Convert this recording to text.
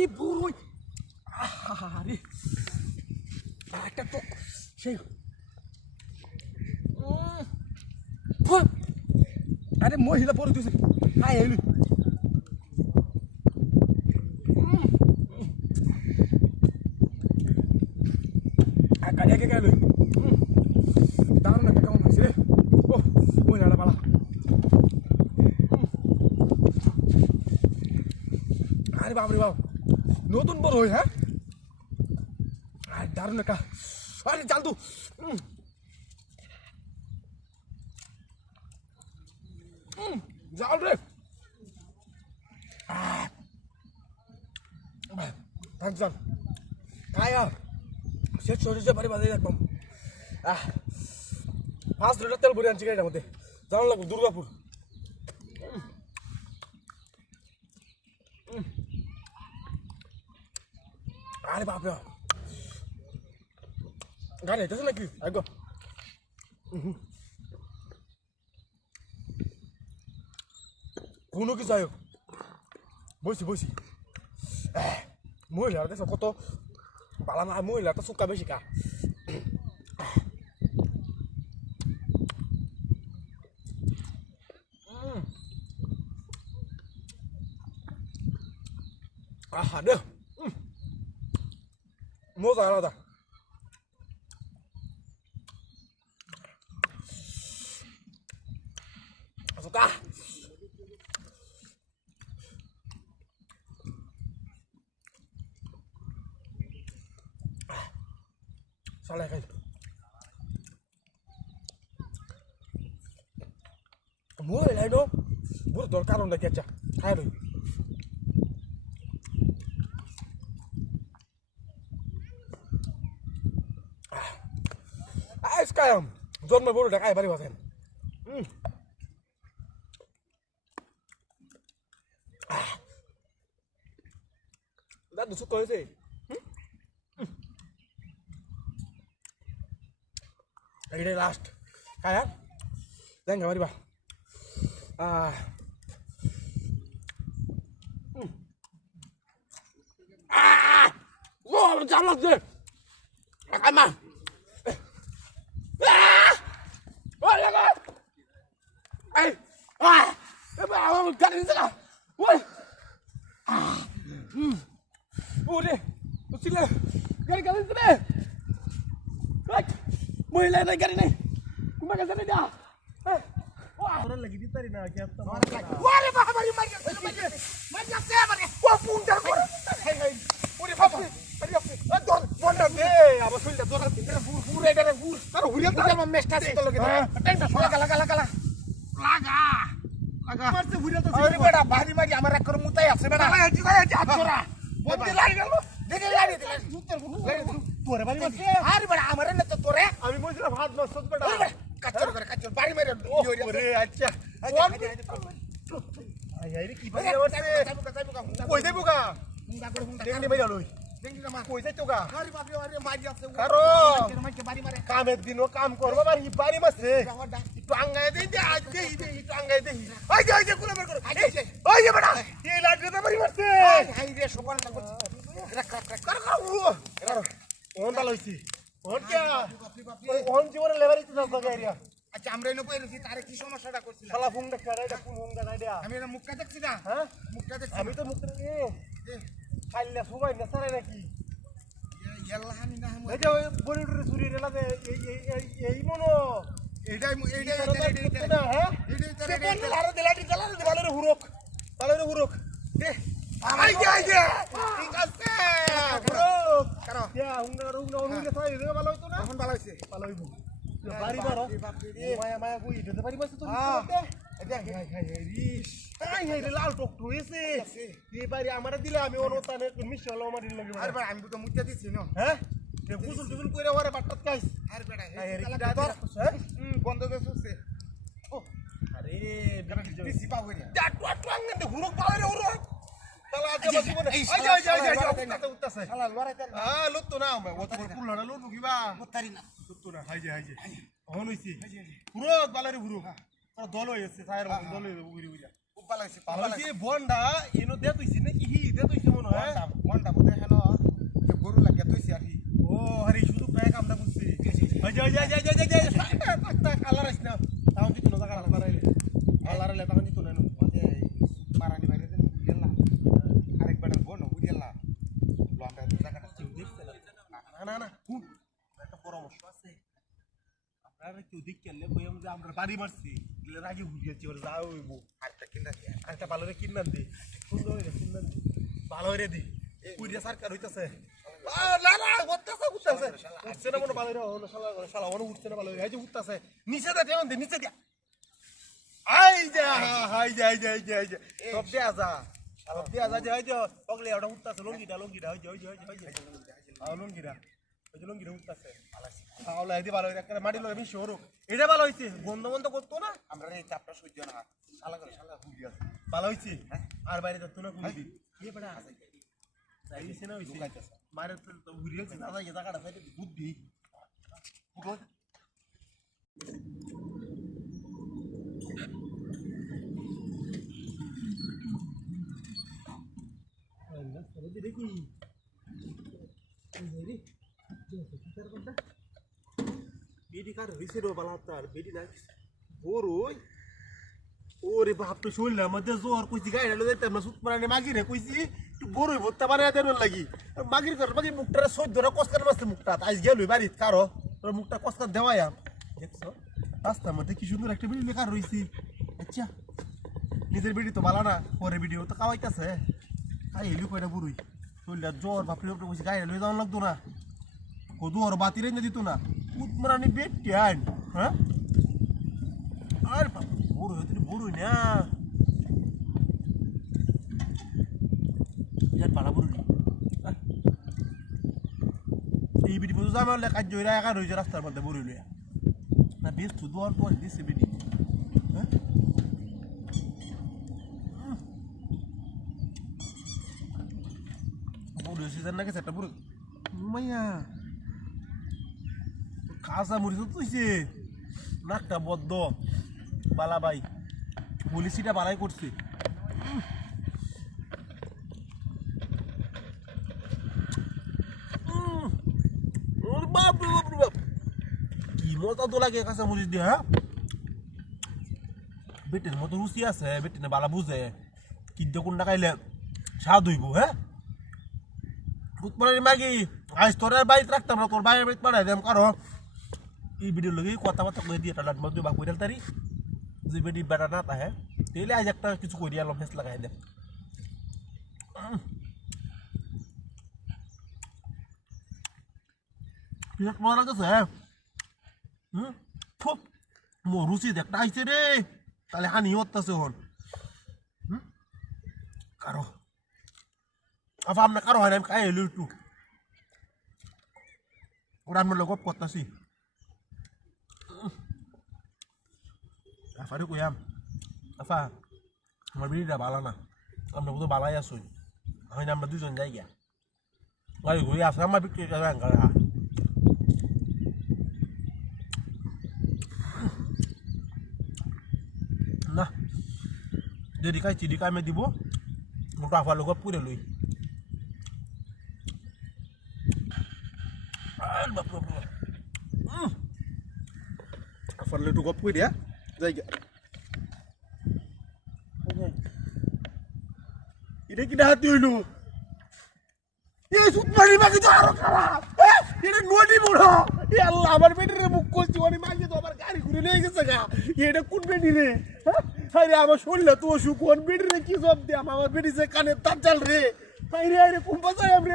আরে বড়ই আরে একটা তো সেই আরে মহিলা পরে তুই আয় এলি কাজে কে গেল দারুণ একটা কেমন হয়েছে রে ও মহিলাটা পালা আরে বাবরে বাব নতুন বড় হই হ্যাঁ আর দারুণ একটা আরে জানতু জাল রে থাক জান খায়া শেষ সরিষা বাড়ি বাজারে একদম ফার্স্ট লিটার তেল ভরে আনছি গাড়িটার মধ্যে জানো লাগবো দুর্গাপুর আরে বাপরে গাড়ি হেঁটেছে নাকি একদম কোনো কিছু আয়োগ বসি বসি মহিলার দেখো কত পালা না মহিলা তো সুক্কা বেশি কা আহা দে মজা আলাদা সুক্কা সালে খাই মহিলা নো বুড়ো দরকার নাকি আচ্ছা খাই রই আজকাল জন্মে বড় ঢাকায় বাড়ি বাসেন দাদু সুখ হয়েছে এইটাই লাস্ট খায়া দেন বাড়ি বা জাম লাগছে মা গাড়ি নিচে না ওই ওরে বুঝছিলে গাড়ি গাড়ি নিচে মহিলা নাই গাড়ি নেই কুমা গেছে না যা ওরা লাগি দিতারি না কি আপনি ওরে বাবা মারি মারি মারি যাচ্ছে মানে ও পুন্টার করে হাই হাই ওরে বাবা মারি যাচ্ছে দর বন্ডা দে আবার শুনতে দর পুরো এটা পুরো আর হুরিয়া তো আমার মেস্টা তো লগে টেনটা লাগা লাগা লাগা লাগা লাগা মারতে হুরিয়া তো আরে বেটা বাড়ি মারি আমার এক করে মুতাই আছে বেটা আছি আছরা বন্ধে লাগি গেল দেখে লাগি দিলা মুতের তোরে বাড়ি মারছে আরে বেটা আমারে না তো তোরে আমি মইরা ভাত নষ্ট বেটা কাচর করে কাচর বাড়ি মারে ওরে আচ্ছা আই আই রে কি বাড়ি মারছে কই দেবো গা হুঙ্গা করে হুঙ্গা দেখনি বাইরা লই দেখনি না মা কই যাইতো গা আরে বাপ রে আরে মারি আছে কারো মারকে বাড়ি মারে কামের দিনও কাম করবা বাড়ি বাড়ি মারছে একটু আঙ্গায় দেই দে আজ দেই একটু আঙ্গায় দেই ওই যে কুলা বের করে ওই যে বেটা এই লাটে বাড়ি মারছে হাই রে সকাল রাখ রাখ রাখ কর কোন ভালো হইছি কোন কে কোন জীবনে লেবারি তো যাও এরিয়া আচ্ছা আমরা এনে কইছি তারে কি সমস্যাটা করছিল শালা ফুংডা করে এটা কোন ফুংডা রাইডা আমি না মুখটা দেখছি না হ্যাঁ মুখটা দেখছি আমি তো মুখটা খাইলে সবাই না সারে নাকি ইয়াল্লাহানি না এই যে বড়ির চুরি রেলা যে এই মনো এইটাই না হ্যাঁ এইটাই আরে দিলাটি চালারে ভালোরে হুরক দে আই যে ঠিক আছে হুরক কারো ইয়া হুঙ্গা তাই রে ভালো হইতো না এখন ভালো হইছে ভালো হইবো বাড়ি মারো মায়া মায়া কই দিতে পারি বাস তো দেখ হাই রে লাল টক হইছে এই বাড়ি আমারে দিলে আমি অনুতানে মিশ হলো আমার দিন লাগে আরে ভাই আমি তো মুত্তা দিছি না হ্যাঁ তে কুসুল টুসুল কইরা ওরে বাট্টাত খাইছ আরে বেটা এই তোর বন্ধ দে সুসে ও আরে দিছি পাও কইরা ডাট আঙ্গতে হুরক পাও রে হুরক তালা আজ জীবনে এই যা উত্তাছে শালা লড়াইতে লুত্তো না আমরা ও তোর পুলড়া লুটু কিবা মতারি না লুত্তো না হাই যে অন হইছি হুরক বালারে হুরক আর দল হইছে সায়ের দল হইছে উগিরি উইরা পালাইছি বন্ডা এনো দে তুইছি নাকি হি দে তুইছি মনে হয় বন্ডা বোধ হেন গরু লাগিয়া তুইছি আর কি ও হরি শুধু প্রায় কামটা করছি তাক আল্লাহ রাইস না তাও দিত না জায়গা আল্লাহ রাইলে আল্লাহ রাইলে তখন দিত না মাঝে মারানি বাইরে গেলাম আরেকবার বোন বুঝলাম লম্বা জায়গাটা দেখছে না না না কোন একটা পরামর্শ আছে আপনারা কেউ দিক কেলে কইম যে আমরা বাড়ি মারছি গেলে রাগে বুঝিয়েছি ওরা যাও হইব আরেকটা কিনা দিয়ে আরেকটা ভালো রে কিনান দি সুন্দর হইরে কিনান দি ভালো হইরে দি কুইরিয়া সরকার হইতাছে না না উঠছে না মনে ভালো হইরে শালা ওনে উঠছে না ভালো হইরে এই যে উঠতাছে নিচে দে দেন দে নিচে দিয়া আই যা হাই যা আই যা সব দে আজা সব দে আজা যে যে পগলে ওটা উঠতাছে লঙ্গিটা হই যা লঙ্গিটা ওই যে লঙ্গিটা উঠতাছে তাহলে এই ভালো হইরে একটা মাটি লগে মিশে ওরো এটা ভালো হইছে গন্ধ বন্ধ করতো না আমরা এই চাপটা সহ্য না শালা করে শালা হুডি আছে ভালো হইছে আর বাইরে তো না কুড়ি দিয়ে বড়া যাইছে না হইছে মারে তো ঘুরিয়েছে দাদা এই জায়গাটা সাইডে বুদ্ধি দেখি বেডি কার হইছে রে বালা তার বেডি না বড়ই ওরে বাপ তো শুনলাম মধ্যে জোর কইছি গাইড়া লই যাইতাম না সুত মারানে মাগি রে কইছি তুই বড়ই ভত্তা বারে দেন লাগি মাগির কর মাগি মুখটা সহ্যরা কসকার মাসে মুখটা আজ গেলই বাড়ি কারো তোর মুখটা কসকার দেওয়ায়া দেখছো রাস্তার মধ্যে কি সুন্দর একটা বিড়ি লেখা রইছি আচ্ছা নিজের বিড়ি তো বালা না পরে ভিডিও তো কাওয়াইতাছে খাই এলি কয়টা বুড়ুই শুনলা জোর বাপরে বাপরে কইছি গাইড়া লই যাওয়া লাগতো না কদু আর বাতি রেঞ্জে দিত না উত মারানি বেটি আইন হ্যাঁ আর বড় হইতে বড় না ইয়ার পালা বড় এই বিডি বুঝা আমার কাজ জয়রা একা রইছে রাস্তার মধ্যে বড় লইয়া না বেশ তো দোয়ার পর দিছে বিডি হ্যাঁ বড় হইছে না কেসটা বড় মাইয়া খাসা মরিস তুইছে নাকটা বদ্ধ বালা ভাই পুলিশিটা বালাই করছে কি মজা তো লাগে কাঁচা মরিচ দিয়ে হ্যাঁ বেটের মতো রুচি আছে বেটেনে বালা বুঝে কিন্তু কোনটা খাইলে স্বাদ হইব হ্যাঁ উৎপাদনের মাগি আজ তোর বাড়িতে রাখতাম না তোর বাইরের বাড়িতে পাঠাই দেম কারো এই ভিডিও লগে কথাবার্তা কই দিয়ে টালাট মধ্যে বা কইরাল তারি যে বেটি বেটা না তাহে তেলে আজ একটা কিছু কই দিয়া ফেস লাগাই দে পিয়াক মারা গেছে খুব মরুচি দেখটা আইছে রে তাহলে হানি হতাছে হন কারো আবার আমরা কারো হয় না আমি খাই এলো একটু ওরা আমরা লগত করতেছি আফারে কইয়াম আফা আমার বিড়িটা বালা না আমরা বোধ বালাই আসো হয় না আমরা দুজন যাই গিয়া গাড়ি ঘুরে আসে আমার বিক্রি করেন না যদি খাই চিড়ি কামে দিব মোটা আফার লগত পুরে লই আফার একটু গপ কই দিয়া যাই গিয়া এটা কি হাতি হইল এই সুতমারি মাগি তো আরো খাওয়া এটা নদী বড় আল্লাহ আমার বেটিরে মুখ করছি ওরে মাগি তো আমার গাড়ি ঘুরে নিয়ে গেছে গা এটা কোন বেটি রে আরে আমার শরীরে তো অসুখ কোন বেটিরে কি জব দে আমার বেটি যে কানে তার চাল রে আরে কোন বাজায় আমরা